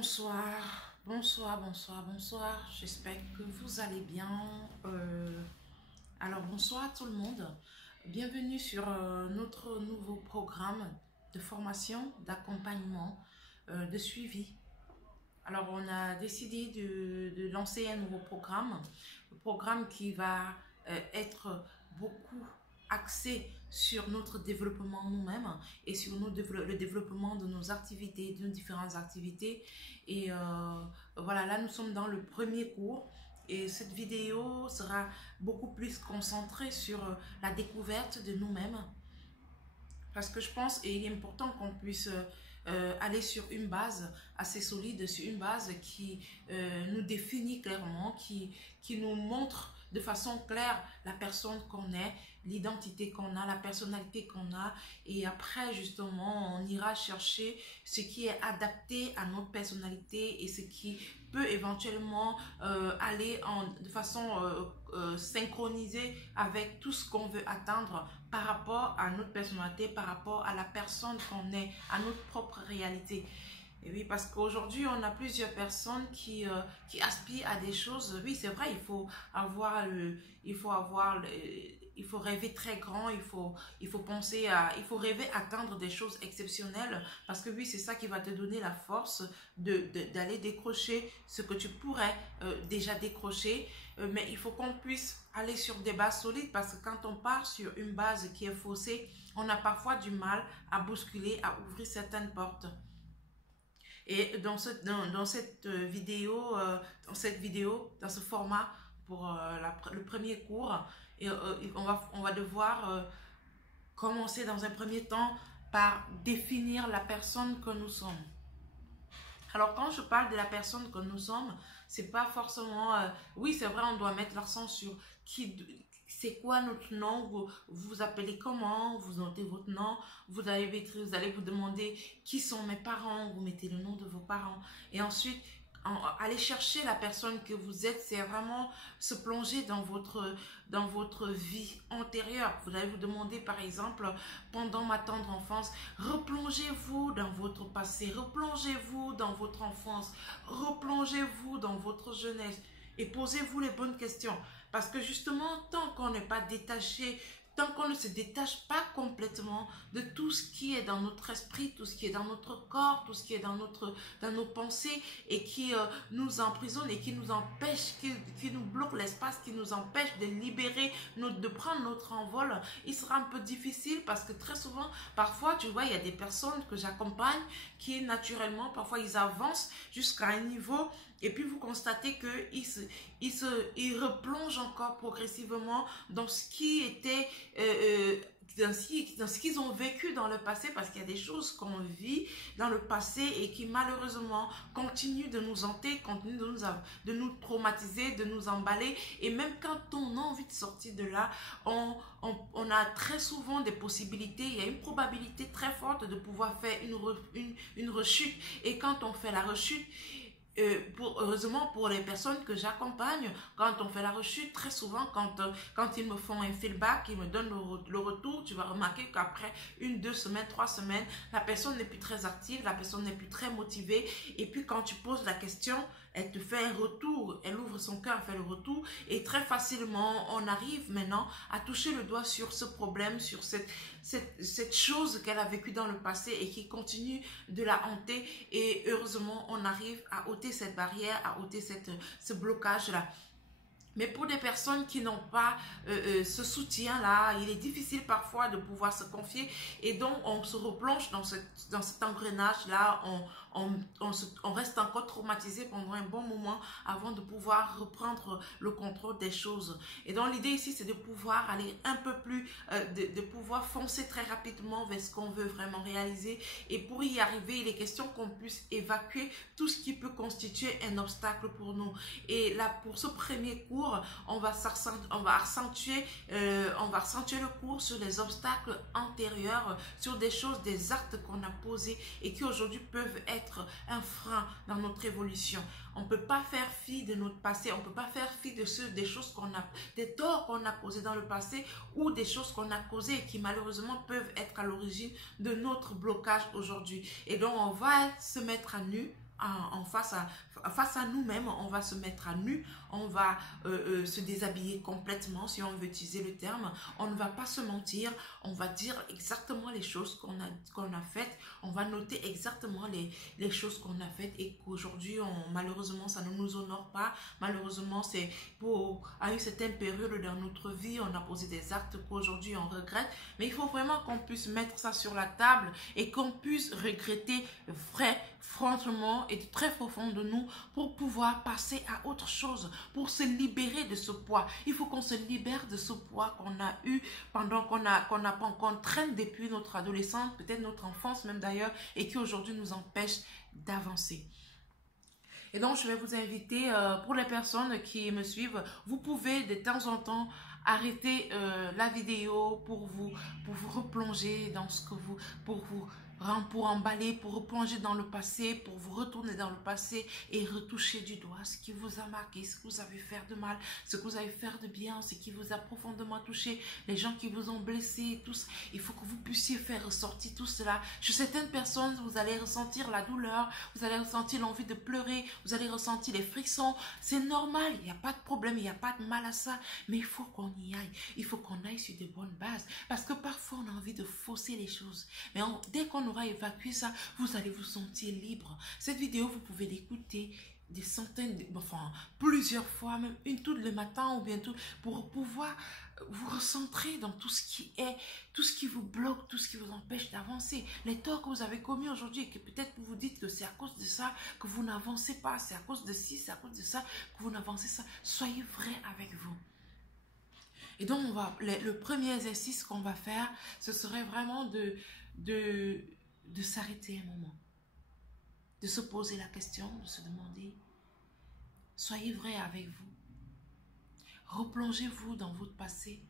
Bonsoir, bonsoir. J'espère que vous allez bien. Alors, bonsoir à tout le monde. Bienvenue sur notre nouveau programme de formation, d'accompagnement, de suivi. Alors, on a décidé de lancer un nouveau programme, un programme qui va être beaucoup axé sur notre développement nous-mêmes et sur le développement de nos activités, de nos différentes activités. Et voilà, là, nous sommes dans le premier cours. Et cette vidéo sera beaucoup plus concentrée sur la découverte de nous-mêmes. Parce que je pense, et il est important qu'on puisse aller sur une base assez solide, sur une base qui nous définit clairement, qui nous montre de façon claire la personne qu'on est, l'identité qu'on a, la personnalité qu'on a. Et après, justement, on ira chercher ce qui est adapté à notre personnalité et ce qui peut éventuellement aller de façon synchronisée avec tout ce qu'on veut atteindre par rapport à notre personnalité, par rapport à la personne qu'on est, à notre propre réalité. Et oui, parce qu'aujourd'hui, on a plusieurs personnes qui aspirent à des choses. Oui, c'est vrai, il faut rêver très grand, il faut rêver atteindre des choses exceptionnelles. Parce que oui, c'est ça qui va te donner la force d'aller décrocher ce que tu pourrais déjà décrocher. Mais il faut qu'on puisse aller sur des bases solides parce que quand on part sur une base qui est faussée, on a parfois du mal à bousculer, à ouvrir certaines portes. Et dans cette vidéo, dans ce format pour le premier cours, on va devoir commencer dans un premier temps par définir la personne que nous sommes. Alors quand je parle de la personne que nous sommes, c'est pas forcément... oui, c'est vrai, on doit mettre l'accent sur c'est quoi notre nom, vous vous appelez comment, vous notez votre nom, vous allez vous demander qui sont mes parents, vous mettez le nom de vos parents. Et ensuite, aller chercher la personne que vous êtes, c'est vraiment se plonger dans votre vie antérieure. Vous allez vous demander par exemple, pendant ma tendre enfance, replongez-vous dans votre passé, replongez-vous dans votre enfance, replongez-vous dans votre jeunesse et posez-vous les bonnes questions. Parce que justement, tant qu'on n'est pas détaché, tant qu'on ne se détache pas complètement de tout ce qui est dans notre esprit, tout ce qui est dans notre corps, tout ce qui est dans nos pensées et qui nous emprisonne et qui nous empêche, qui nous bloque l'espace, qui nous empêche de libérer, de prendre notre envol, il sera un peu difficile parce que très souvent, parfois, tu vois, il y a des personnes que j'accompagne qui naturellement, parfois, ils avancent jusqu'à un niveau et puis vous constatez qu'ils replongent encore progressivement dans ce qui était, dans ce qu'ils ont vécu dans le passé, parce qu'il y a des choses qu'on vit dans le passé et qui malheureusement continuent de nous hanter, continuent de nous traumatiser, de nous emballer. Et même quand on a envie de sortir de là, on a très souvent des possibilités, il y a une probabilité très forte de pouvoir faire une rechute. Et quand on fait la rechute, heureusement pour les personnes que j'accompagne, quand on fait la rechute, très souvent quand ils me font un feedback, ils me donnent le retour, tu vas remarquer qu'après 1, 2 semaines, 3 semaines, la personne n'est plus très active, la personne n'est plus très motivée. Et puis quand tu poses la question, elle te fait un retour, elle ouvre son cœur, elle fait le retour et très facilement on arrive maintenant à toucher le doigt sur ce problème, sur cette chose qu'elle a vécue dans le passé et qui continue de la hanter. Et heureusement on arrive à ôter cette barrière, à ôter ce blocage là. Mais pour des personnes qui n'ont pas ce soutien-là, il est difficile parfois de pouvoir se confier. Et donc, on se replonge dans cet engrenage-là. On reste encore traumatisé pendant un bon moment avant de pouvoir reprendre le contrôle des choses. Et donc, l'idée ici, c'est de pouvoir aller un peu plus, de pouvoir foncer très rapidement vers ce qu'on veut vraiment réaliser. Et pour y arriver, il est question qu'on puisse évacuer tout ce qui peut constituer un obstacle pour nous. Et là, pour ce premier cours, on va accentuer le cours sur les obstacles antérieurs, sur des choses, des actes qu'on a posés et qui aujourd'hui peuvent être un frein dans notre évolution. On ne peut pas faire fi de notre passé, on ne peut pas faire fi des choses des torts qu'on a causés dans le passé ou des choses qu'on a causées et qui malheureusement peuvent être à l'origine de notre blocage aujourd'hui. Et donc on va se mettre à nu face à nous-mêmes, on va se mettre à nu, on va se déshabiller complètement, si on veut utiliser le terme. On ne va pas se mentir, on va dire exactement les choses qu'on a faites, on va noter exactement les choses qu'on a faites et qu'aujourd'hui, malheureusement, ça ne nous honore pas. Malheureusement, c'est à une certaine période dans notre vie, on a posé des actes qu'aujourd'hui on regrette. Mais il faut vraiment qu'on puisse mettre ça sur la table et qu'on puisse regretter franchement et très profond de nous pour pouvoir passer à autre chose, pour se libérer de ce poids. Il faut qu'on se libère de ce poids qu'on a eu pendant qu'on traîne depuis notre adolescence, peut-être notre enfance même d'ailleurs, et qui aujourd'hui nous empêche d'avancer. Et donc, je vais vous inviter, pour les personnes qui me suivent, vous pouvez de temps en temps arrêter la vidéo pour vous replonger dans ce que pour emballer, pour replonger dans le passé, pour vous retourner dans le passé et retoucher du doigt ce qui vous a marqué, ce que vous avez fait de mal, ce que vous avez fait de bien, ce qui vous a profondément touché, les gens qui vous ont blessé, tous. Il faut que vous puissiez faire ressortir tout cela. Chez certaines personnes, vous allez ressentir la douleur, vous allez ressentir l'envie de pleurer, vous allez ressentir les frictions. C'est normal, il n'y a pas de problème, il n'y a pas de mal à ça, mais il faut qu'on y aille. Il faut qu'on aille sur de bonnes bases, parce que parfois on a envie de fausser les choses. Mais dès qu'on aura évacué ça, vous allez vous sentir libre. Cette vidéo, vous pouvez l'écouter des centaines, enfin plusieurs fois, même tout le matin ou bientôt, pour pouvoir vous recentrer dans tout ce qui est, tout ce qui vous bloque, tout ce qui vous empêche d'avancer. Les torts que vous avez commis aujourd'hui, et que peut-être vous vous dites que c'est à cause de ça que vous n'avancez pas, c'est à cause de ci, c'est à cause de ça que vous n'avancez ça. Soyez vrai avec vous. Et donc, le premier exercice qu'on va faire, ce serait vraiment de s'arrêter un moment, de se poser la question, de se demander, soyez vrai avec vous, replongez-vous dans votre passé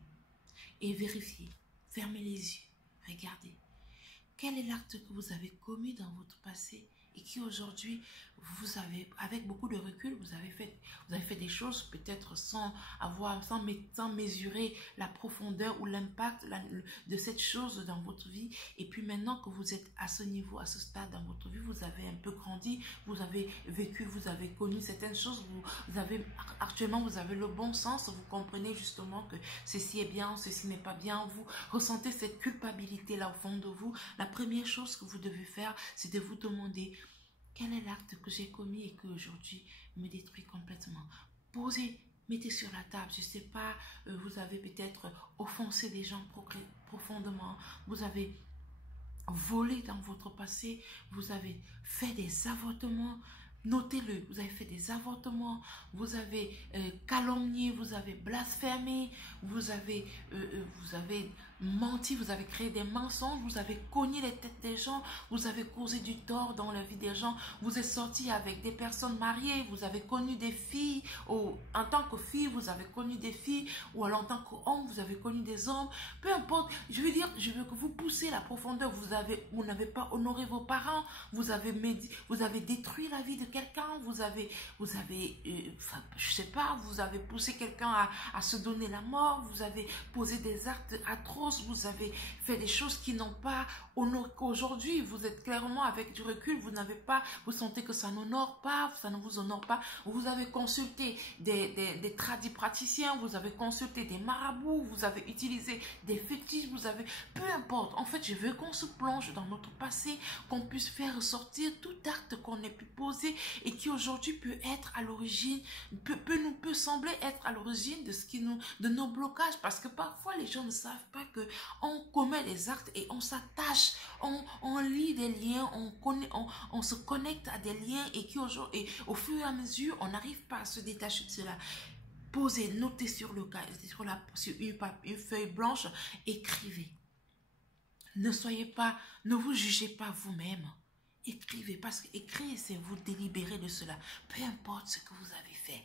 et vérifiez, fermez les yeux, regardez, quel est l'acte que vous avez commis dans votre passé et qui aujourd'hui, vous avez, avec beaucoup de recul, vous avez fait des choses peut-être sans mesurer la profondeur ou l'impact de cette chose dans votre vie. Et puis maintenant que vous êtes à ce niveau, à ce stade dans votre vie, vous avez un peu grandi, vous avez vécu, vous avez connu certaines choses, actuellement vous avez le bon sens, vous comprenez justement que ceci est bien, ceci n'est pas bien, vous ressentez cette culpabilité là au fond de vous. La première chose que vous devez faire, c'est de vous demander: quel est l'acte que j'ai commis et qui aujourd'hui me détruit complètement? Posez, mettez sur la table. Je ne sais pas, vous avez peut-être offensé des gens profondément. Vous avez volé dans votre passé. Vous avez fait des avortements. Notez-le, vous avez fait des avortements, vous avez calomnié, vous avez blasphémé, vous avez menti, vous avez créé des mensonges, vous avez cogné les têtes des gens, vous avez causé du tort dans la vie des gens, vous êtes sorti avec des personnes mariées, vous avez connu des filles, ou en tant que fille, vous avez connu des filles, ou alors en tant qu'homme, vous avez connu des hommes, peu importe. Je veux dire, je veux que vous poussiez la profondeur. Vous n'avez pas honoré vos parents, vous avez détruit la vie de quelqu'un, je sais pas, vous avez poussé quelqu'un à se donner la mort, vous avez posé des actes atroces, vous avez fait des choses qui n'ont pas honoré. Qu'aujourd'hui, vous êtes clairement avec du recul, vous sentez que ça n'honore pas, ça ne vous honore pas. Vous avez consulté des tradipraticiens, vous avez consulté des marabouts, vous avez utilisé des fétiches, peu importe. En fait, je veux qu'on se plonge dans notre passé, qu'on puisse faire ressortir tout acte qu'on ait pu poser et qui aujourd'hui peut être à l'origine, peut sembler être à l'origine de nos blocages, parce que parfois les gens ne savent pas que on commet des actes et on s'attache, on lie des liens, on se connecte à des liens et au fur et à mesure on n'arrive pas à se détacher de cela. Posez, notez sur sur une feuille blanche, écrivez. Ne vous jugez pas vous-même. Écrivez, parce que écrire, c'est vous délibérer de cela. Peu importe ce que vous avez fait,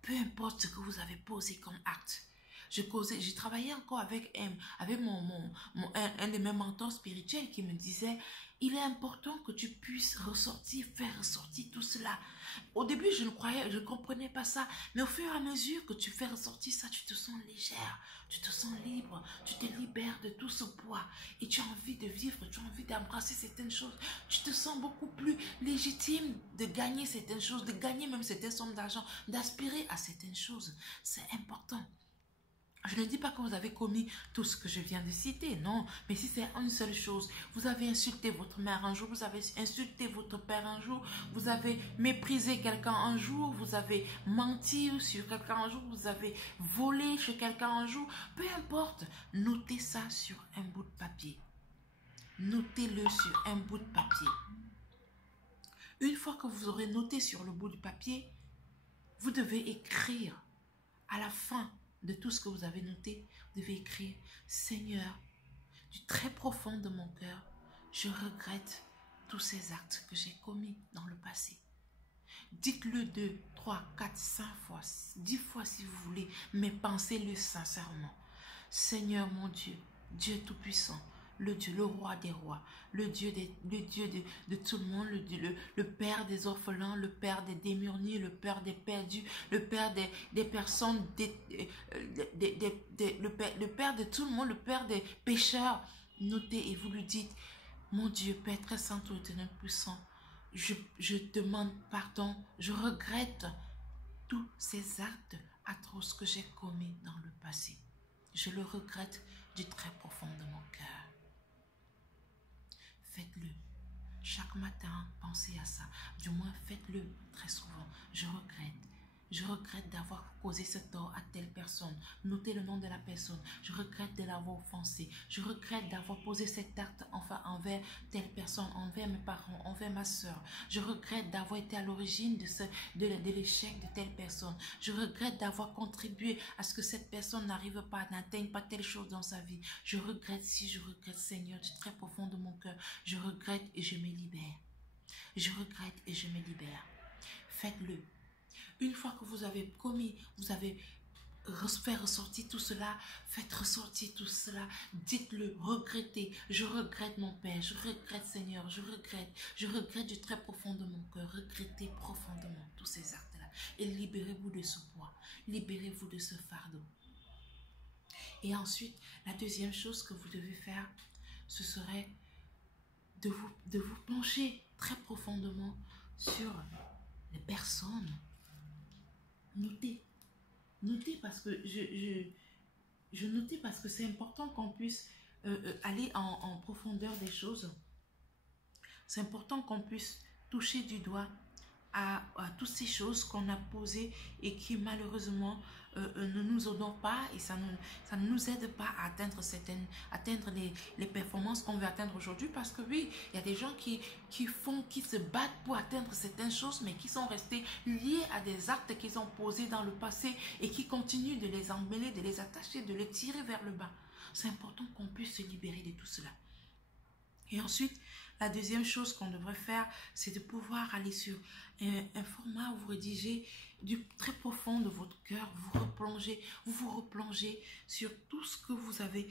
peu importe ce que vous avez posé comme acte. J'ai travaillé encore avec un de mes mentors spirituels qui me disait, il est important que tu puisses ressortir, faire ressortir tout cela. Au début, je ne comprenais pas ça. Mais au fur et à mesure que tu fais ressortir ça, tu te sens légère, tu te sens libre, tu te libères de tout ce poids. Et tu as envie de vivre, tu as envie d'embrasser certaines choses. Tu te sens beaucoup plus légitime de gagner certaines choses, de gagner même certaines sommes d'argent, d'aspirer à certaines choses. C'est important. Je ne dis pas que vous avez commis tout ce que je viens de citer, non. Mais si c'est une seule chose, vous avez insulté votre mère un jour, vous avez insulté votre père un jour, vous avez méprisé quelqu'un un jour, vous avez menti sur quelqu'un un jour, vous avez volé chez quelqu'un un jour, peu importe, notez ça sur un bout de papier. Notez-le sur un bout de papier. Une fois que vous aurez noté sur le bout du papier, vous devez écrire à la fin de tout ce que vous avez noté, vous devez écrire: Seigneur, du très profond de mon cœur, je regrette tous ces actes que j'ai commis dans le passé. Dites-le 2, 3, 4, 5 fois, 10 fois si vous voulez, mais pensez-le sincèrement. Seigneur mon Dieu, Dieu Tout-Puissant, le Dieu, le roi des rois, le Dieu de tout le monde, le Père des orphelins, le Père des démunis, le Père des perdus, le Père des personnes, le Père de tout le monde, le Père des pécheurs. Notez et vous lui dites: mon Dieu, Père très saint, tout éternel puissant, je demande pardon, je regrette tous ces actes atroces que j'ai commis dans le passé. Je le regrette du très profond de mon cœur. Faites-le. Chaque matin, pensez à ça. Du moins, faites-le très souvent. Je regrette. Je regrette d'avoir causé ce tort à telle personne. Notez le nom de la personne. Je regrette de l'avoir offensé. Je regrette d'avoir posé cet acte envers telle personne, envers mes parents, envers ma soeur. Je regrette d'avoir été à l'origine de l'échec de telle personne. Je regrette d'avoir contribué à ce que cette personne n'arrive pas, n'atteigne pas telle chose dans sa vie. Je regrette, Seigneur, du très profond de mon cœur. Je regrette et je me libère. Je regrette et je me libère. Faites-le. Une fois que vous avez commis, vous avez fait ressortir tout cela, faites ressortir tout cela, dites-le, regrettez. Je regrette mon Père, je regrette Seigneur, je regrette du très profond de mon cœur, regrettez profondément tous ces actes-là et libérez-vous de ce poids, libérez-vous de ce fardeau. Et ensuite, la deuxième chose que vous devez faire, ce serait de vous pencher très profondément sur les personnes. Notez parce que je notais parce que c'est important qu'on puisse aller en profondeur des choses. C'est important qu'on puisse toucher du doigt à toutes ces choses qu'on a posées et qui malheureusement ne nous aident pas et ça ne nous aide pas à atteindre les performances qu'on veut atteindre aujourd'hui, parce que oui, il y a des gens qui se battent pour atteindre certaines choses mais qui sont restés liés à des actes qu'ils ont posés dans le passé et qui continuent de les emmêler, de les attacher, de les tirer vers le bas. C'est important qu'on puisse se libérer de tout cela. Et ensuite, la deuxième chose qu'on devrait faire, c'est de pouvoir aller sur un format où vous rédigez du très profond de votre cœur, vous vous replongez sur tout ce que vous avez,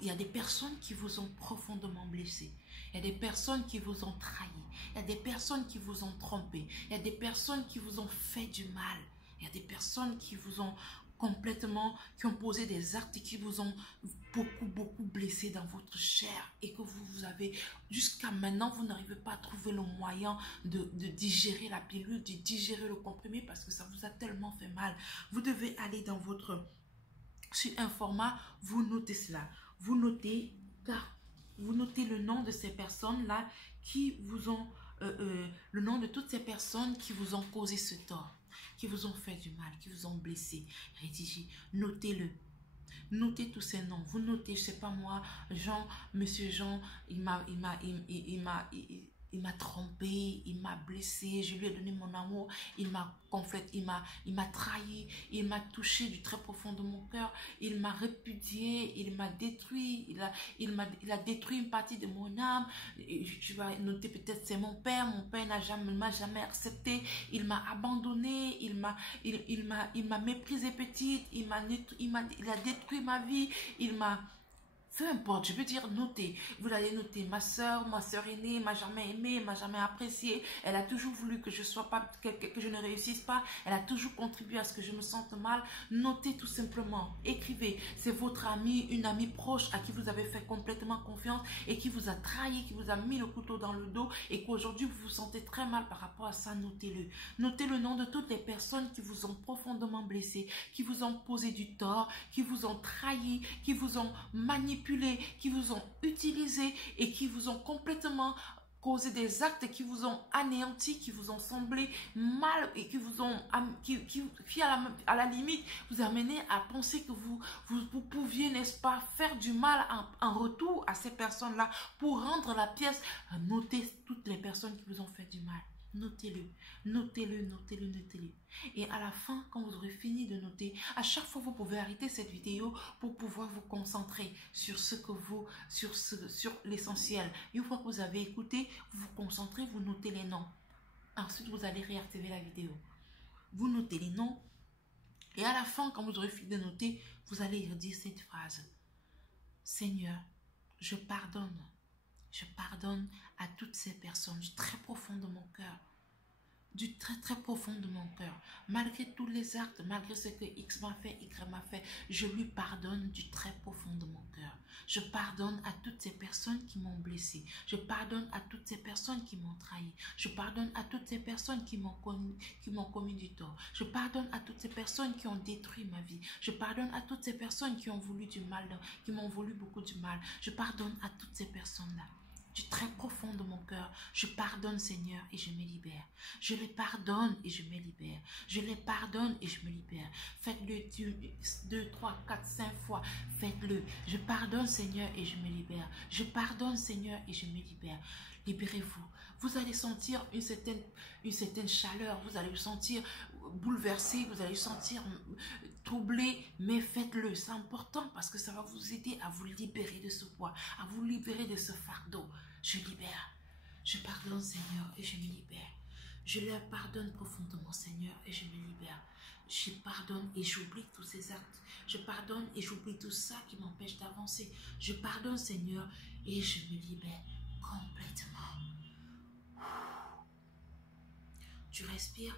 il y a des personnes qui vous ont profondément blessé, il y a des personnes qui vous ont trahi, il y a des personnes qui vous ont trompé, il y a des personnes qui vous ont fait du mal, il y a des personnes qui vous ont qui ont posé des actes qui vous ont beaucoup blessé dans votre chair et que vous avez, jusqu'à maintenant, vous n'arrivez pas à trouver le moyen de digérer la pilule, de digérer le comprimé parce que ça vous a tellement fait mal. Vous devez aller sur un format, vous notez cela. Vous notez le nom de ces personnes-là qui vous ont, le nom de toutes ces personnes qui vous ont causé ce tort, qui vous ont fait du mal, qui vous ont blessé. Rédigez, notez-le. Notez tous ces noms. Vous notez, je sais pas moi, Jean, monsieur Jean, il m'a trompé, il m'a blessé, je lui ai donné mon amour, il m'a trahi, il m'a touché du très profond de mon cœur, il m'a répudié, il m'a détruit, il a détruit une partie de mon âme. Je vais noter peut-être c'est mon père ne m'a jamais accepté, il m'a abandonné, il m'a méprisé petite, il a détruit ma vie, il m'a Peu importe, je veux dire noter. Vous allez noter ma soeur aînée, m'a jamais aimé, m'a jamais apprécié. Elle a toujours voulu que je sois pas, que je ne réussisse pas. Elle a toujours contribué à ce que je me sente mal. Notez tout simplement. Écrivez. C'est votre ami, une amie proche à qui vous avez fait complètement confiance et qui vous a trahi, qui vous a mis le couteau dans le dos et qu'aujourd'hui vous vous sentez très mal par rapport à ça. Notez-le. Notez le nom de toutes les personnes qui vous ont profondément blessé, qui vous ont posé du tort, qui vous ont trahi, qui vous ont manipulé, qui vous ont utilisé et qui vous ont complètement causé des actes qui vous ont anéanti, qui vous ont semblé mal et qui vous ont, qui à la limite vous amené à penser que vous pouviez, n'est-ce pas, faire du mal en retour à ces personnes-là pour rendre la pièce. Notez toutes les personnes qui vous ont fait du mal. Notez-le, notez-le, notez-le, notez-le. Et à la fin, quand vous aurez fini de noter, à chaque fois vous pouvez arrêter cette vidéo pour pouvoir vous concentrer sur ce que vous, sur l'essentiel. Une fois que vous avez écouté, vous vous concentrez, vous notez les noms. Ensuite, vous allez réactiver la vidéo. Vous notez les noms. Et à la fin, quand vous aurez fini de noter, vous allez dire cette phrase. Seigneur, je pardonne. Je pardonne à toutes ces personnes du très profond de mon cœur. Du très très profond de mon cœur. Malgré tous les actes, malgré ce que X m'a fait, Y m'a fait, je lui pardonne du très profond de mon cœur. Je pardonne à toutes ces personnes qui m'ont blessé. Je pardonne à toutes ces personnes qui m'ont trahi. Je pardonne à toutes ces personnes qui m'ont commis du tort. Je pardonne à toutes ces personnes qui ont détruit ma vie. Je pardonne à toutes ces personnes qui ont voulu du mal, qui m'ont voulu beaucoup du mal. Je pardonne à toutes ces personnes-là. Du très profond de mon cœur, je pardonne, Seigneur, et je me libère. Je les pardonne et je me libère. Je les pardonne et je me libère. Faites-le 2, 3, 4, 5 fois. Faites-le. Je pardonne, Seigneur, et je me libère. Je pardonne, Seigneur, et je me libère. Libérez-vous. Vous allez sentir une certaine chaleur. Vous allez vous sentir bouleversé. Vous allez vous sentir troublé. Mais faites-le. C'est important parce que ça va vous aider à vous libérer de ce poids, à vous libérer de ce fardeau. Je libère. Je pardonne, Seigneur, et je me libère. Je leur pardonne profondément, Seigneur, et je me libère. Je pardonne et j'oublie tous ces actes. Je pardonne et j'oublie tout ça qui m'empêche d'avancer. Je pardonne, Seigneur, et je me libère complètement. Tu respires,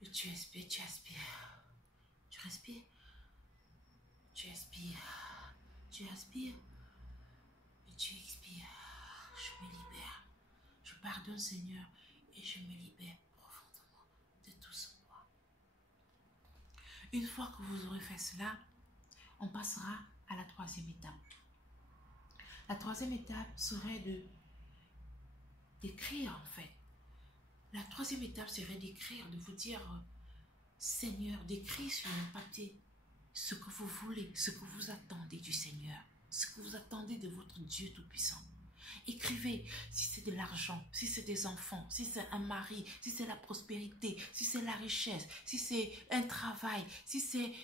et tu expires, tu aspires. Tu respires, tu expires, tu aspires, et tu expires. Je me libère. Je pardonne, Seigneur, et je me libère profondément de tout ce poids. Une fois que vous aurez fait cela, on passera à la troisième étape. La troisième étape serait d'écrire, en fait. La troisième étape serait d'écrire, de vous dire, Seigneur, d'écrire sur un papier ce que vous voulez, ce que vous attendez du Seigneur, ce que vous attendez de votre Dieu Tout-Puissant. Écrivez si c'est de l'argent, si c'est des enfants, si c'est un mari, si c'est la prospérité, si c'est la richesse, si c'est un travail, si c'est,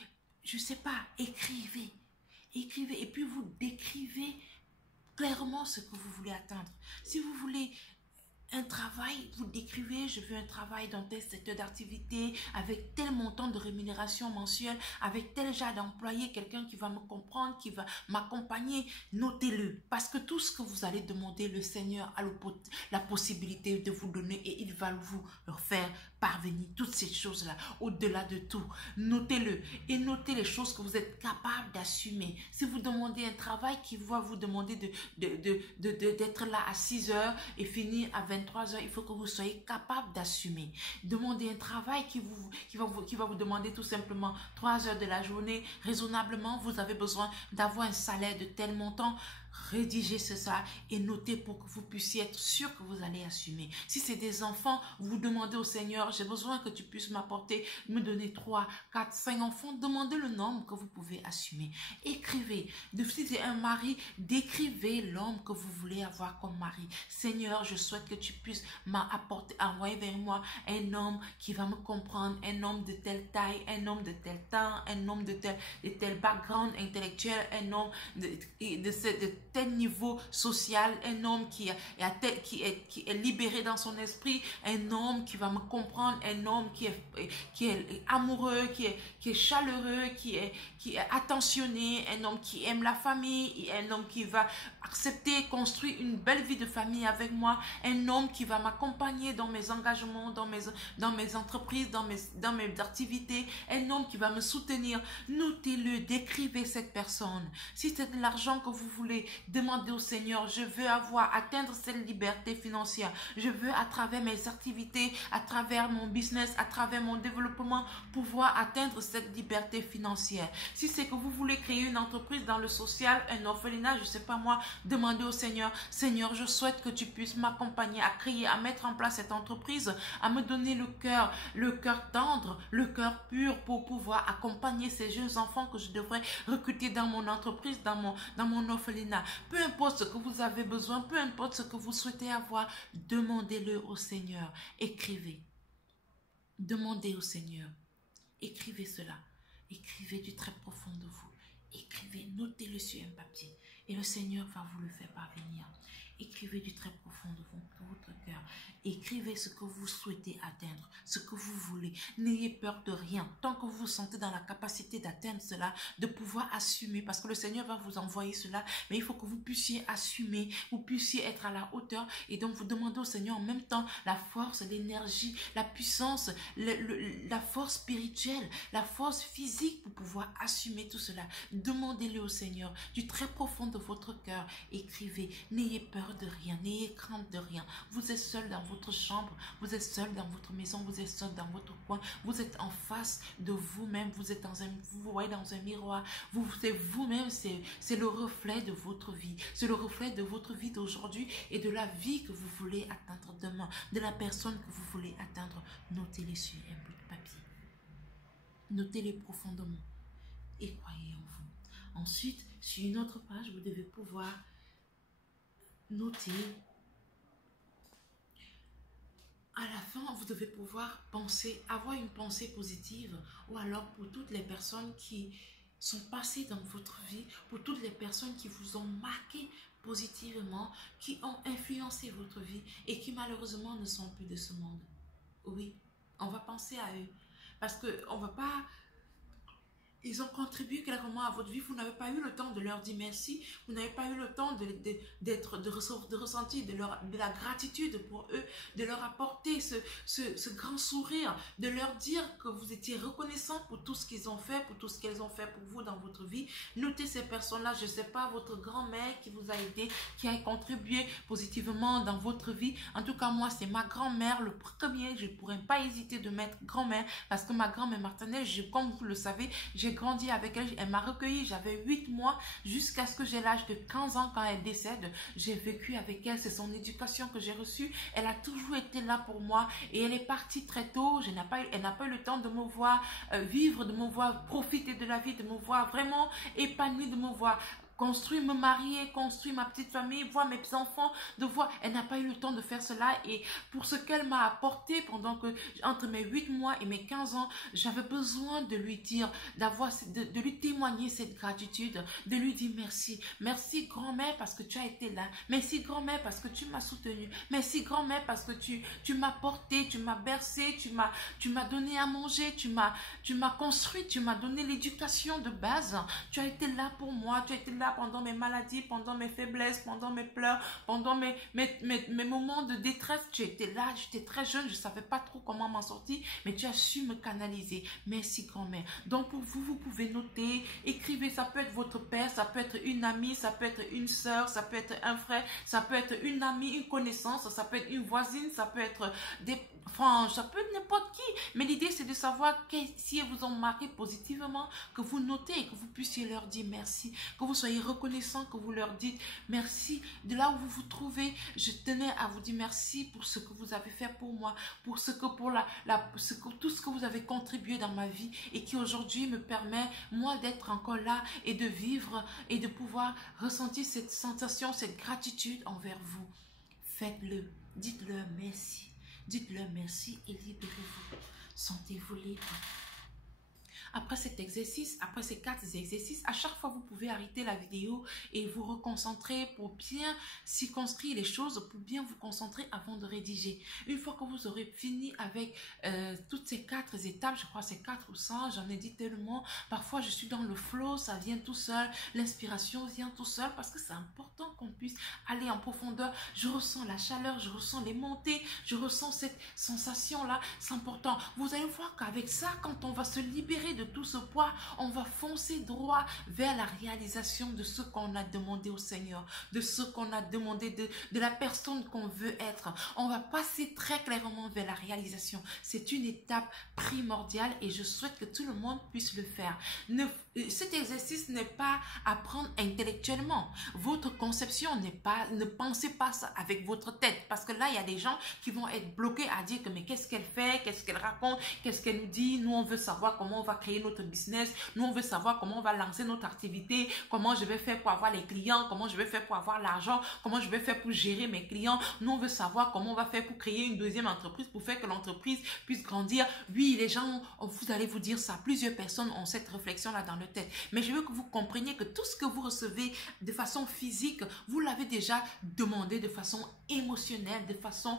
je ne sais pas, écrivez. Écrivez et puis vous décrivez clairement ce que vous voulez atteindre. Si vous voulez un travail, vous décrivez, je veux un travail dans tel secteur d'activité, avec tel montant de rémunération mensuelle, avec tel genre d'employé, quelqu'un qui va me comprendre, qui va m'accompagner, notez-le. Parce que tout ce que vous allez demander, le Seigneur a la possibilité de vous donner et il va vous faire parvenir toutes ces choses-là, au-delà de tout. Notez-le et notez les choses que vous êtes capable d'assumer. Si vous demandez un travail qui va vous demander d'être là à 6 heures et finir à 23 heures, il faut que vous soyez capable d'assumer. Demandez un travail qui va vous demander tout simplement 3 heures de la journée. Raisonnablement, vous avez besoin d'avoir un salaire de tel montant. Rédigez ça et notez pour que vous puissiez être sûr que vous allez assumer. Si c'est des enfants, vous demandez au Seigneur, j'ai besoin que tu puisses m'apporter, me donner 3, 4, 5 enfants. Demandez le nombre que vous pouvez assumer. Écrivez. Si c'est un mari, décrivez l'homme que vous voulez avoir comme mari. Seigneur, je souhaite que tu puisses envoyer vers moi un homme qui va me comprendre, un homme de telle taille, un homme de tel temps, un homme de tel background intellectuel, un homme de tel niveau social, un homme qui est libéré dans son esprit, un homme qui va me comprendre, un homme qui est amoureux, qui est chaleureux, qui est attentionné, un homme qui aime la famille, un homme qui va accepter, construire une belle vie de famille avec moi, un homme qui va m'accompagner dans mes engagements, dans mes entreprises, dans mes activités, un homme qui va me soutenir. Notez-le, décrivez cette personne. Si c'est de l'argent que vous voulez, demandez au Seigneur, je veux atteindre cette liberté financière. Je veux à travers mes activités, à travers mon business, à travers mon développement, pouvoir atteindre cette liberté financière. Si c'est que vous voulez créer une entreprise dans le social, un orphelinat, je ne sais pas moi, demandez au Seigneur, Seigneur, je souhaite que tu puisses m'accompagner à créer, à mettre en place cette entreprise, à me donner le cœur tendre, le cœur pur pour pouvoir accompagner ces jeunes enfants que je devrais recruter dans mon entreprise, dans mon orphelinat. Peu importe ce que vous avez besoin, peu importe ce que vous souhaitez avoir, demandez-le au Seigneur. Écrivez. Demandez au Seigneur. Écrivez cela. Écrivez du très profond de vous. Écrivez, notez-le sur un papier. Et le Seigneur va vous le faire parvenir. Écrivez du très profond de votre cœur. Écrivez ce que vous souhaitez atteindre, ce que vous voulez. N'ayez peur de rien. Tant que vous vous sentez dans la capacité d'atteindre cela, de pouvoir assumer, parce que le Seigneur va vous envoyer cela, mais il faut que vous puissiez assumer, vous puissiez être à la hauteur. Et donc, vous demandez au Seigneur en même temps la force, l'énergie, la puissance, la force spirituelle, la force physique pour pouvoir assumer tout cela. Demandez-le au Seigneur du très profond de votre cœur. Écrivez. N'ayez peur de rien, n'ayez crainte de rien. Vous êtes seul dans votre chambre, vous êtes seul dans votre maison, vous êtes seul dans votre coin, vous êtes en face de vous-même, vous voyez dans un miroir, c'est vous-même, c'est le reflet de votre vie, c'est le reflet de votre vie d'aujourd'hui et de la vie que vous voulez atteindre demain, de la personne que vous voulez atteindre. Notez-les sur un bout de papier, notez-les profondément et croyez en vous. Ensuite, sur une autre page, vous devez pouvoir noter. À la fin, vous devez pouvoir penser, avoir une pensée positive, ou alors pour toutes les personnes qui sont passées dans votre vie, pour toutes les personnes qui vous ont marqué positivement, qui ont influencé votre vie et qui malheureusement ne sont plus de ce monde. Oui, on va penser à eux parce que on va pas. Ils ont contribué clairement à votre vie. Vous n'avez pas eu le temps de leur dire merci. Vous n'avez pas eu le temps de ressentir de la gratitude pour eux, de leur apporter ce grand sourire, de leur dire que vous étiez reconnaissant pour tout ce qu'ils ont fait, pour tout ce qu'elles ont fait pour vous dans votre vie. Notez ces personnes-là. Je ne sais pas, votre grand-mère qui vous a aidé, qui a contribué positivement dans votre vie. En tout cas, moi, c'est ma grand-mère. Le premier, je ne pourrais pas hésiter de mettre grand-mère parce que ma grand-mère maternelle, comme vous le savez, j'ai grandi avec elle, elle m'a recueilli, j'avais 8 mois jusqu'à ce que j'ai l'âge de 15 ans quand elle décède. J'ai vécu avec elle, c'est son éducation que j'ai reçue. Elle a toujours été là pour moi et elle est partie très tôt. Elle n'a pas eu le temps de me voir vivre, de me voir profiter de la vie, de me voir vraiment épanouie, de me voir construire, me marier, construire ma petite famille, voir mes petits-enfants, elle n'a pas eu le temps de faire cela et pour ce qu'elle m'a apporté pendant que, entre mes 8 mois et mes 15 ans, j'avais besoin de lui dire, de lui témoigner cette gratitude, de lui dire merci. Merci grand-mère parce que tu as été là. Merci grand-mère parce que tu m'as soutenue. Merci grand-mère parce que tu m'as porté, tu m'as bercé, tu m'as donné à manger, tu m'as construit, tu m'as donné l'éducation de base. Tu as été là pour moi, tu as été là pendant mes maladies, pendant mes faiblesses, pendant mes pleurs, pendant mes moments de détresse. Tu étais là, j'étais très jeune, je ne savais pas trop comment m'en sortir, mais tu as su me canaliser. Merci grand-mère. Donc pour vous, vous pouvez noter, écrivez, ça peut être votre père, ça peut être une amie, ça peut être une soeur, ça peut être un frère, ça peut être une amie, une connaissance, ça peut être une voisine, ça peut être ça peut être n'importe qui. Mais l'idée c'est de savoir si elles vous ont marqué positivement, que vous notez et que vous puissiez leur dire merci, que vous soyez reconnaissant, que vous leur dites merci de là où vous vous trouvez. Je tenais à vous dire merci pour ce que vous avez fait pour moi, pour ce que tout ce que vous avez contribué dans ma vie et qui aujourd'hui me permet moi d'être encore là et de vivre et de pouvoir ressentir cette sensation, cette gratitude envers vous. Faites-le, dites-leur merci, dites-leur merci et libérez-vous. Sentez-vous libre. après cet exercice, après ces 4 exercices, à chaque fois, vous pouvez arrêter la vidéo et vous reconcentrer pour bien circonscrire les choses, pour bien vous concentrer avant de rédiger. Une fois que vous aurez fini avec toutes ces 4 étapes, je crois c'est 4 ou 5, j'en ai dit tellement, parfois je suis dans le flow, ça vient tout seul, l'inspiration vient tout seul, parce que c'est important qu'on puisse aller en profondeur. Je ressens la chaleur, je ressens les montées, je ressens cette sensation-là, c'est important. Vous allez voir qu'avec ça, quand on va se libérer de tout ce poids, on va foncer droit vers la réalisation de ce qu'on a demandé au Seigneur, de ce qu'on a demandé, de la personne qu'on veut être. On va passer très clairement vers la réalisation. C'est une étape primordiale et je souhaite que tout le monde puisse le faire. Cet exercice n'est pas à prendre intellectuellement. Votre conception n'est pas, ne pensez pas ça avec votre tête, parce que là, il y a des gens qui vont être bloqués à dire que mais qu'est-ce qu'elle fait, qu'est-ce qu'elle raconte, qu'est-ce qu'elle nous dit, nous on veut savoir comment on va créer notre business, nous on veut savoir comment on va lancer notre activité, comment je vais faire pour avoir les clients, comment je vais faire pour avoir l'argent, comment je vais faire pour gérer mes clients, nous on veut savoir comment on va faire pour créer une deuxième entreprise, pour faire que l'entreprise puisse grandir. Oui, les gens, vous allez vous dire ça, plusieurs personnes ont cette réflexion-là dans leur tête, mais je veux que vous compreniez que tout ce que vous recevez de façon physique, vous l'avez déjà demandé de façon émotionnelle, de façon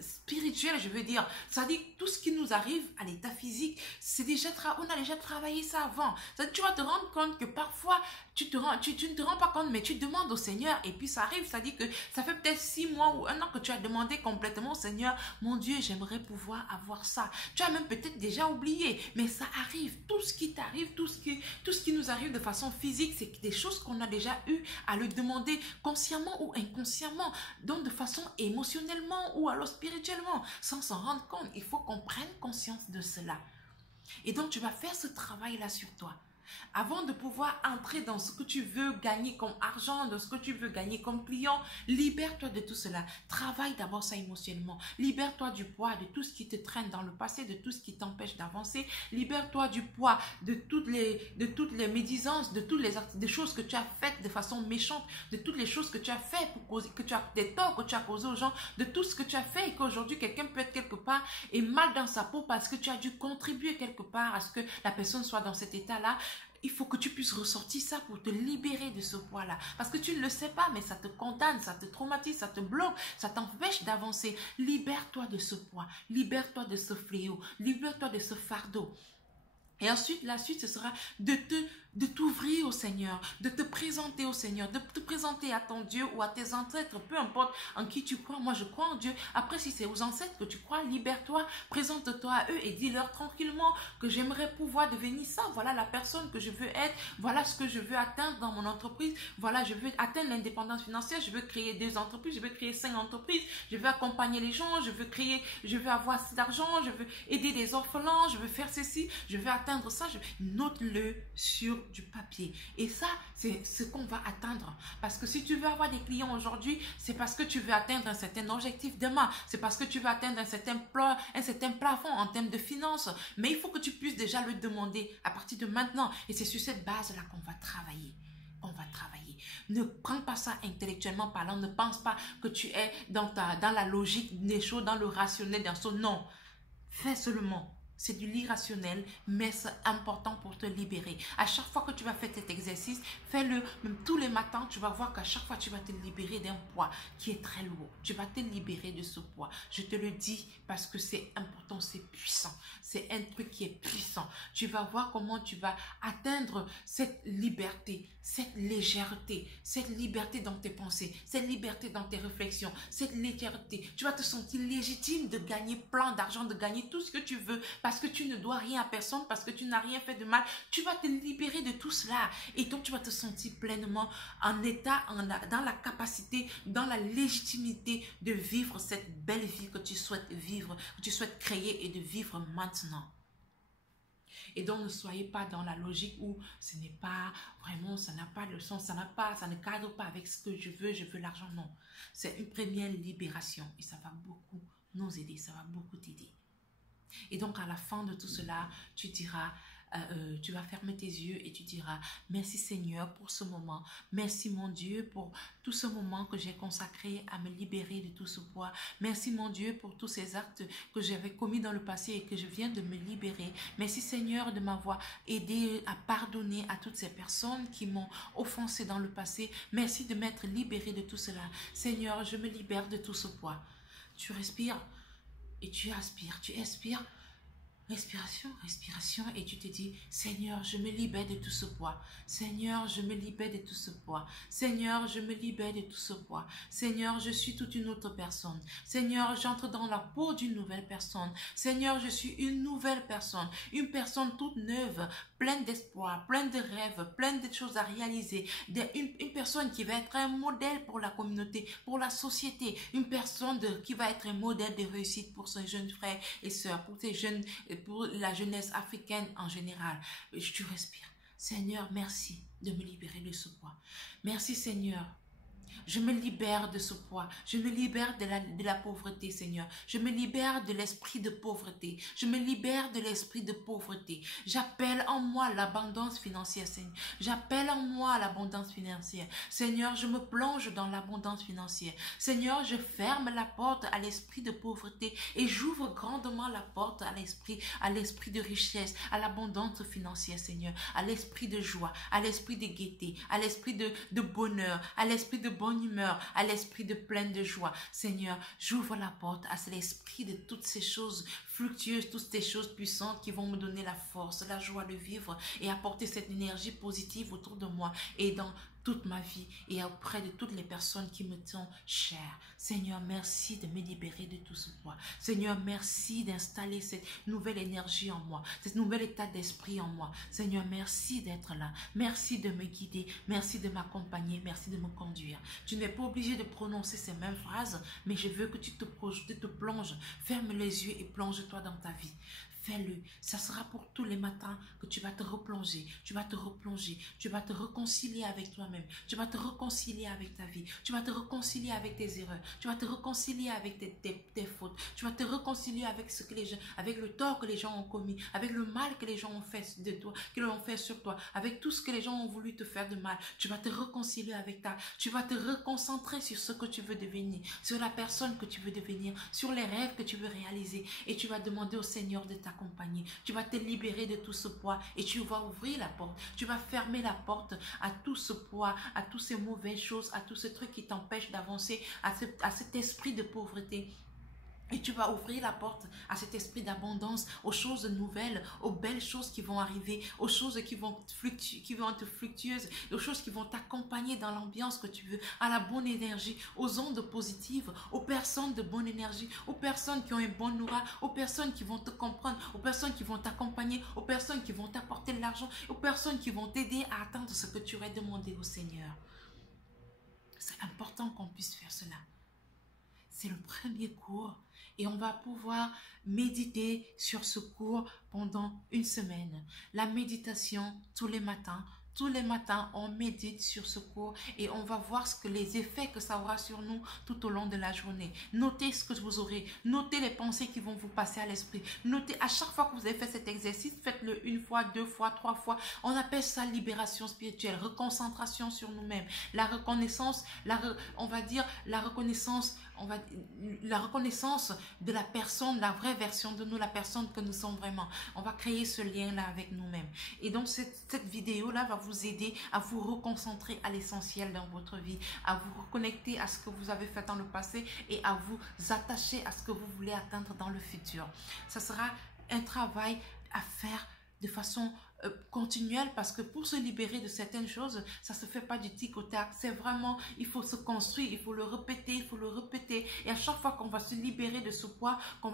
spirituelle, je veux dire. Ça dit tout ce qui nous arrive à l'état physique, c'est déjà on a déjà travaillé ça avant. Ça, tu vas te rendre compte que parfois tu ne te rends pas compte, mais tu demandes au Seigneur et puis ça arrive. Ça dit que ça fait peut-être 6 mois ou 1 an que tu as demandé complètement au Seigneur, mon Dieu, j'aimerais pouvoir avoir ça. Tu as même peut-être déjà oublié, mais ça arrive. Tout ce qui t'arrive, tout ce qui nous arrive de façon physique, c'est des choses qu'on a déjà eu à le demander consciemment ou inconsciemment, donc de façon émotionnellement ou alors spirituellement, sans s'en rendre compte. Il faut qu'on prenne conscience de cela. Et donc, tu vas faire ce travail-là sur toi. Avant de pouvoir entrer dans ce que tu veux gagner comme argent, dans ce que tu veux gagner comme client, libère-toi de tout cela. Travaille d'abord ça émotionnellement. Libère-toi du poids, de tout ce qui te traîne dans le passé, de tout ce qui t'empêche d'avancer. Libère-toi du poids, de toutes les médisances, de toutes des choses que tu as faites de façon méchante, de toutes les choses que tu as fait pour causer, des torts que tu as causés aux gens, de tout ce que tu as fait et qu'aujourd'hui quelqu'un peut être quelque part et mal dans sa peau parce que tu as dû contribuer quelque part à ce que la personne soit dans cet état-là. Il faut que tu puisses ressortir ça pour te libérer de ce poids-là. Parce que tu ne le sais pas, mais ça te condamne, ça te traumatise, ça te bloque, ça t'empêche d'avancer. Libère-toi de ce poids, libère-toi de ce fléau, libère-toi de ce fardeau. Et ensuite, la suite, ce sera de t'ouvrir au Seigneur, de te présenter au Seigneur, de te présenter à ton Dieu ou à tes ancêtres, peu importe en qui tu crois. Moi, je crois en Dieu. Après, si c'est aux ancêtres que tu crois, libère-toi, présente-toi à eux et dis-leur tranquillement que j'aimerais pouvoir devenir ça. Voilà la personne que je veux être. Voilà ce que je veux atteindre dans mon entreprise. Voilà, je veux atteindre l'indépendance financière. Je veux créer 2 entreprises. Je veux créer 5 entreprises. Je veux accompagner les gens. Je veux avoir assez d'argent. Je veux aider les orphelins. Je veux faire ceci. Je veux atteindre ça. Note-le sur du papier. Et ça, c'est ce qu'on va atteindre. Parce que si tu veux avoir des clients aujourd'hui, c'est parce que tu veux atteindre un certain objectif demain. C'est parce que tu veux atteindre un certain plafond en termes de finances. Mais il faut que tu puisses déjà le demander à partir de maintenant. Et c'est sur cette base-là qu'on va travailler. Ne prends pas ça intellectuellement parlant. Ne pense pas que tu es dans la logique des choses, dans le rationnel, dans ce non. Fais seulement. C'est de l'irrationnel, mais c'est important pour te libérer. À chaque fois que tu vas faire cet exercice, fais-le même tous les matins. Tu vas voir qu'à chaque fois, tu vas te libérer d'un poids qui est très lourd. Tu vas te libérer de ce poids. Je te le dis parce que c'est important, c'est puissant. C'est un truc qui est puissant. Tu vas voir comment tu vas atteindre cette liberté, cette légèreté, cette liberté dans tes pensées, cette liberté dans tes réflexions, cette légèreté. Tu vas te sentir légitime de gagner plein d'argent, de gagner tout ce que tu veux. Parce que tu ne dois rien à personne, parce que tu n'as rien fait de mal, tu vas te libérer de tout cela. Et donc, tu vas te sentir pleinement en état, dans la capacité, dans la légitimité de vivre cette belle vie que tu souhaites vivre, que tu souhaites créer et de vivre maintenant. Et donc, ne soyez pas dans la logique où ce n'est pas vraiment, ça n'a pas de sens, ça ne cadre pas avec ce que je veux l'argent, non. C'est une première libération et ça va beaucoup nous aider, ça va beaucoup t'aider. Et donc, à la fin de tout cela, tu diras, tu vas fermer tes yeux et tu diras, merci Seigneur pour ce moment. Merci mon Dieu pour tout ce moment que j'ai consacré à me libérer de tout ce poids. Merci mon Dieu pour tous ces actes que j'avais commis dans le passé et que je viens de me libérer. Merci Seigneur de m'avoir aidé à pardonner à toutes ces personnes qui m'ont offensé dans le passé. Merci de m'être libéré de tout cela. Seigneur, je me libère de tout ce poids. Tu respires et tu aspires, tu expires. Respiration, respiration, et tu te dis, Seigneur, je me libère de tout ce poids. Seigneur, je me libère de tout ce poids. Seigneur, je me libère de tout ce poids. Seigneur, je suis toute une autre personne. Seigneur, j'entre dans la peau d'une nouvelle personne. Seigneur, je suis une nouvelle personne. Une personne toute neuve, pleine d'espoir, pleine de rêves, pleine de choses à réaliser. Une personne qui va être un modèle pour la communauté, pour la société. Une personne qui va être un modèle de réussite pour ses jeunes frères et sœurs, pour ces jeunes, pour la jeunesse africaine en général. Tu respires. Seigneur, merci de me libérer de ce poids. Merci Seigneur. Je me libère de ce poids. Je me libère de la pauvreté, Seigneur. Je me libère de l'esprit de pauvreté. Je me libère de l'esprit de pauvreté. J'appelle en moi l'abondance financière, Seigneur. J'appelle en moi l'abondance financière. Seigneur, je me plonge dans l'abondance financière. Seigneur, je ferme la porte à l'esprit de pauvreté et j'ouvre grandement la porte à l'esprit de richesse, à l'abondance financière, Seigneur, à l'esprit de joie, à l'esprit de gaieté, à l'esprit de bonheur, à l'esprit de bonne humeur, à l'esprit de pleine de joie. Seigneur, j'ouvre la porte à l'esprit de toutes ces choses fructueuses, toutes ces choses puissantes qui vont me donner la force, la joie de vivre et apporter cette énergie positive autour de moi et dans toute ma vie et auprès de toutes les personnes qui me sont chères. Seigneur, merci de me libérer de tout ce poids. Seigneur, merci d'installer cette nouvelle énergie en moi, ce nouvel état d'esprit en moi. Seigneur, merci d'être là. Merci de me guider. Merci de m'accompagner. Merci de me conduire. Tu n'es pas obligé de prononcer ces mêmes phrases, mais je veux que tu te plonges. Ferme les yeux et plonge-toi dans ta vie. Fais-le. Ça sera pour tous les matins que tu vas te replonger. Tu vas te replonger. Tu vas te réconcilier avec toi-même. Tu vas te réconcilier avec ta vie. Tu vas te réconcilier avec tes erreurs. Tu vas te réconcilier avec tes fautes. Tu vas te réconcilier avec avec le tort que les gens ont commis, avec le mal que les gens ont fait de toi, que l'ont fait sur toi, avec tout ce que les gens ont voulu te faire de mal. Tu vas te réconcilier avec tu vas te reconcentrer sur ce que tu veux devenir, sur la personne que tu veux devenir, sur les rêves que tu veux réaliser, et tu vas demander au Seigneur de t'accompagner. Tu vas te libérer de tout ce poids et tu vas ouvrir la porte. Tu vas fermer la porte à tout ce poids, à toutes ces mauvaises choses, à tous ces trucs qui t'empêchent d'avancer, à cet esprit de pauvreté. Et tu vas ouvrir la porte à cet esprit d'abondance, aux choses nouvelles, aux belles choses qui vont arriver, aux choses qui vont être fluctueuses, aux choses qui vont t'accompagner dans l'ambiance que tu veux, à la bonne énergie, aux ondes positives, aux personnes de bonne énergie, aux personnes qui ont un bon aura, aux personnes qui vont te comprendre, aux personnes qui vont t'accompagner, aux personnes qui vont t'apporter de l'argent, aux personnes qui vont t'aider à atteindre ce que tu aurais demandé au Seigneur. C'est important qu'on puisse faire cela. C'est le premier cours. Et on va pouvoir méditer sur ce cours pendant une semaine. La méditation tous les matins. Tous les matins, on médite sur ce cours et on va voir les effets que ça aura sur nous tout au long de la journée. Notez ce que vous aurez. Notez les pensées qui vont vous passer à l'esprit. Notez à chaque fois que vous avez fait cet exercice, faites-le une fois, deux fois, trois fois. On appelle ça libération spirituelle, reconcentration sur nous-mêmes. La reconnaissance, on va dire la reconnaissance de la personne, la vraie version de nous, la personne que nous sommes vraiment. On va créer ce lien-là avec nous-mêmes. Et donc, cette vidéo-là va vous aider à vous reconcentrer à l'essentiel dans votre vie, à vous reconnecter à ce que vous avez fait dans le passé et à vous attacher à ce que vous voulez atteindre dans le futur. Ça sera un travail à faire de façon continuelle, parce que pour se libérer de certaines choses, ça se fait pas du tic au tac. C'est vraiment, il faut se construire, il faut le répéter, et à chaque fois qu'on va se libérer de ce poids, on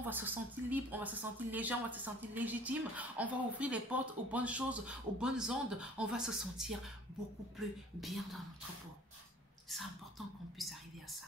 va se sentir libre, on va se sentir léger, on va se sentir légitime, on va ouvrir les portes aux bonnes choses, aux bonnes ondes, on va se sentir beaucoup plus bien dans notre peau. C'est important qu'on puisse arriver à ça.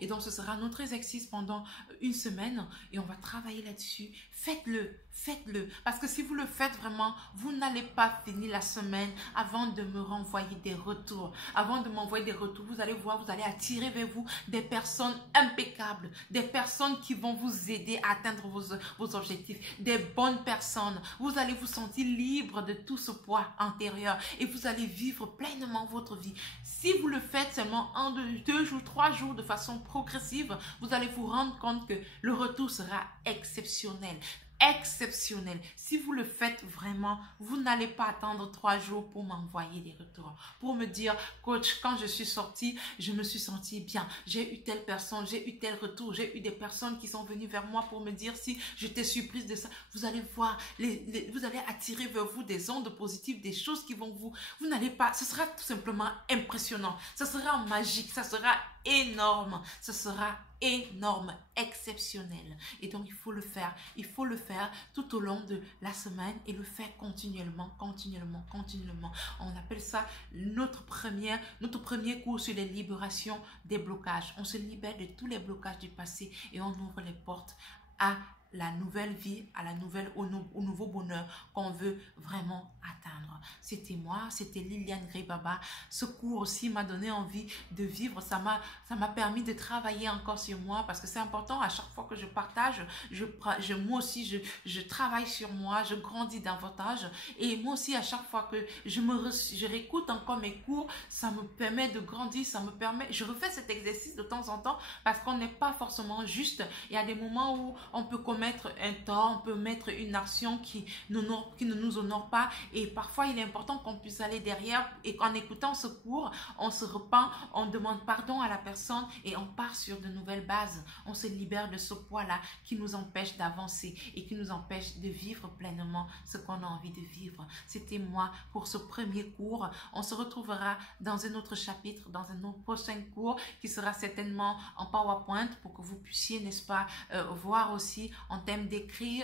Et donc, ce sera notre exercice pendant une semaine et on va travailler là-dessus. Faites-le, faites-le. Parce que si vous le faites vraiment, vous n'allez pas finir la semaine avant de me renvoyer des retours. Avant de m'envoyer des retours, vous allez voir, vous allez attirer vers vous des personnes impeccables, des personnes qui vont vous aider à atteindre vos objectifs, des bonnes personnes. Vous allez vous sentir libre de tout ce poids intérieur et vous allez vivre pleinement votre vie. Si vous le faites seulement en 2 jours, 3 jours de façon progressive, vous allez vous rendre compte que le retour sera exceptionnel. Exceptionnel. Si vous le faites vraiment, vous n'allez pas attendre 3 jours pour m'envoyer des retours, pour me dire, coach, quand je suis sortie, je me suis sentie bien. J'ai eu telle personne, j'ai eu tel retour, j'ai eu des personnes qui sont venues vers moi pour me dire si j'étais surprise de ça. Vous allez voir, vous allez attirer vers vous des ondes positives, des choses qui vont vous n'allez pas, ce sera tout simplement impressionnant. Ce sera magique, ça sera énorme, ce sera énorme, exceptionnel. Et donc, il faut le faire tout au long de la semaine et le faire continuellement. On appelle ça notre premier cours sur les libérations des blocages. On se libère de tous les blocages du passé et on ouvre les portes à la nouvelle vie, au nouveau bonheur qu'on veut vraiment atteindre. C'était moi, c'était Liliane Gray-Baba. Ce cours aussi m'a donné envie de vivre. Ça m'a permis de travailler encore sur moi parce que c'est important. À chaque fois que je partage, moi aussi, je travaille sur moi, je grandis davantage. Et moi aussi, à chaque fois que je réécoute encore mes cours, ça me permet de grandir, je refais cet exercice de temps en temps parce qu'on n'est pas forcément juste. Il y a des moments où on peut commettre un tort, on peut mettre une action qui ne nous honore pas et parfois il est important qu'on puisse aller derrière et qu'en écoutant ce cours, on se repent, on demande pardon à la personne et on part sur de nouvelles bases. On se libère de ce poids-là qui nous empêche d'avancer et qui nous empêche de vivre pleinement ce qu'on a envie de vivre. C'était moi pour ce premier cours. On se retrouvera dans un autre chapitre, dans un autre prochain cours qui sera certainement en PowerPoint pour que vous puissiez, n'est-ce pas, voir aussi en termes d'écrit,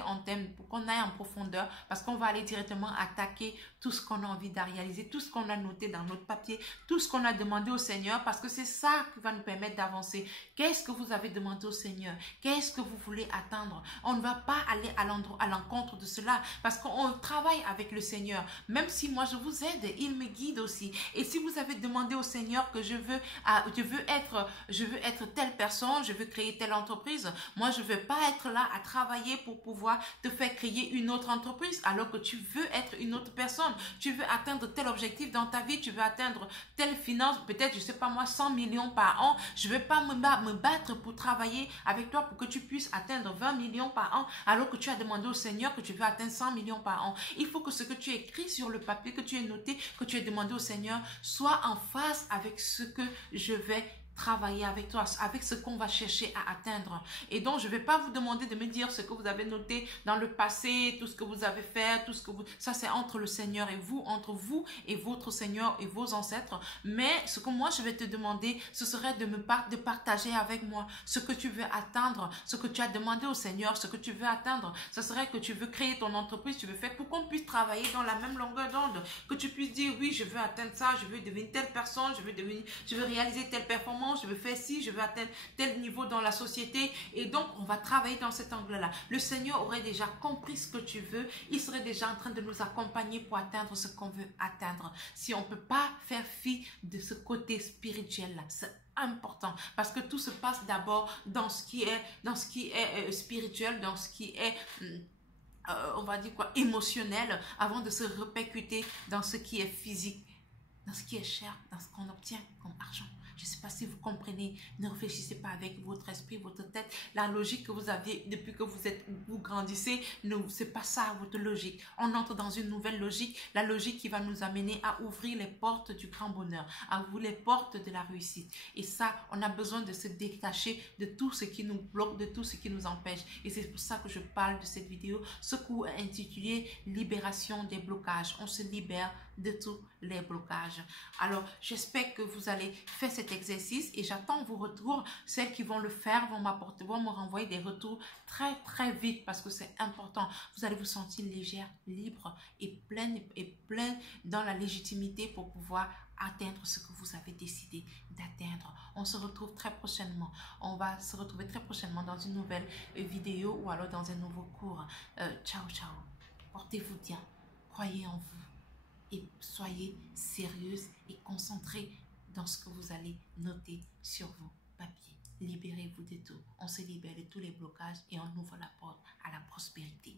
pour qu'on aille en profondeur, parce qu'on va aller directement attaquer tout ce qu'on a envie de réaliser, tout ce qu'on a noté dans notre papier, tout ce qu'on a demandé au Seigneur, parce que c'est ça qui va nous permettre d'avancer. Qu'est-ce que vous avez demandé au Seigneur? Qu'est-ce que vous voulez atteindre? On ne va pas aller à l'encontre de cela, parce qu'on travaille avec le Seigneur. Même si moi je vous aide, il me guide aussi. Et si vous avez demandé au Seigneur que je veux être telle personne, je veux créer telle entreprise, moi je ne veux pas être là à travailler pour pouvoir te faire créer une autre entreprise alors que tu veux être une autre personne. Tu veux atteindre tel objectif dans ta vie, tu veux atteindre telle finance, peut-être, je sais pas moi, 100 millions par an. Je ne vais pas me battre pour travailler avec toi pour que tu puisses atteindre 20 millions par an alors que tu as demandé au Seigneur que tu veux atteindre 100 millions par an. Il faut que ce que tu écris sur le papier, que tu aies noté, que tu aies demandé au Seigneur, soit en phase avec ce que je vais travailler avec toi, avec ce qu'on va chercher à atteindre. Et donc, je ne vais pas vous demander de me dire ce que vous avez noté dans le passé, tout ce que vous avez fait, ça c'est entre le Seigneur et vous, entre vous et votre Seigneur et vos ancêtres. Mais ce que moi, je vais te demander, ce serait de partager avec moi ce que tu veux atteindre, ce que tu as demandé au Seigneur, ce que tu veux atteindre. Ce serait que tu veux créer ton entreprise, tu veux faire pour qu'on puisse travailler dans la même longueur d'onde, que tu puisses dire, oui, je veux atteindre ça, je veux devenir telle personne, je veux réaliser telle performance, je veux faire ci, je veux atteindre tel niveau dans la société. Et donc, on va travailler dans cet angle-là. Le Seigneur aurait déjà compris ce que tu veux. Il serait déjà en train de nous accompagner pour atteindre ce qu'on veut atteindre. Si on ne peut pas faire fi de ce côté spirituel-là, c'est important parce que tout se passe d'abord dans ce qui est spirituel, dans ce qui est on va dire quoi, émotionnel, avant de se répercuter dans ce qui est physique, dans ce qui est cher, dans ce qu'on obtient comme argent. Je ne sais pas si vous comprenez, ne réfléchissez pas avec votre esprit, votre tête. La logique que vous avez depuis que vous grandissez, ce n'est pas ça votre logique. On entre dans une nouvelle logique, la logique qui va nous amener à ouvrir les portes du grand bonheur, à ouvrir les portes de la réussite. Et ça, on a besoin de se détacher de tout ce qui nous bloque, de tout ce qui nous empêche. Et c'est pour ça que je parle de cette vidéo. Ce cours est intitulé « Libération des blocages ». On se libère de tous les blocages. Alors, j'espère que vous allez faire cet exercice et j'attends vos retours. Celles qui vont le faire vont me renvoyer des retours très très vite parce que c'est important. Vous allez vous sentir légère, libre et pleine dans la légitimité pour pouvoir atteindre ce que vous avez décidé d'atteindre. On se retrouve très prochainement. On va se retrouver très prochainement dans une nouvelle vidéo ou alors dans un nouveau cours. Ciao, ciao. Portez-vous bien. Croyez en vous. Et soyez sérieuse et concentrée dans ce que vous allez noter sur vos papiers. Libérez-vous de tout. On se libère de tous les blocages et on ouvre la porte à la prospérité.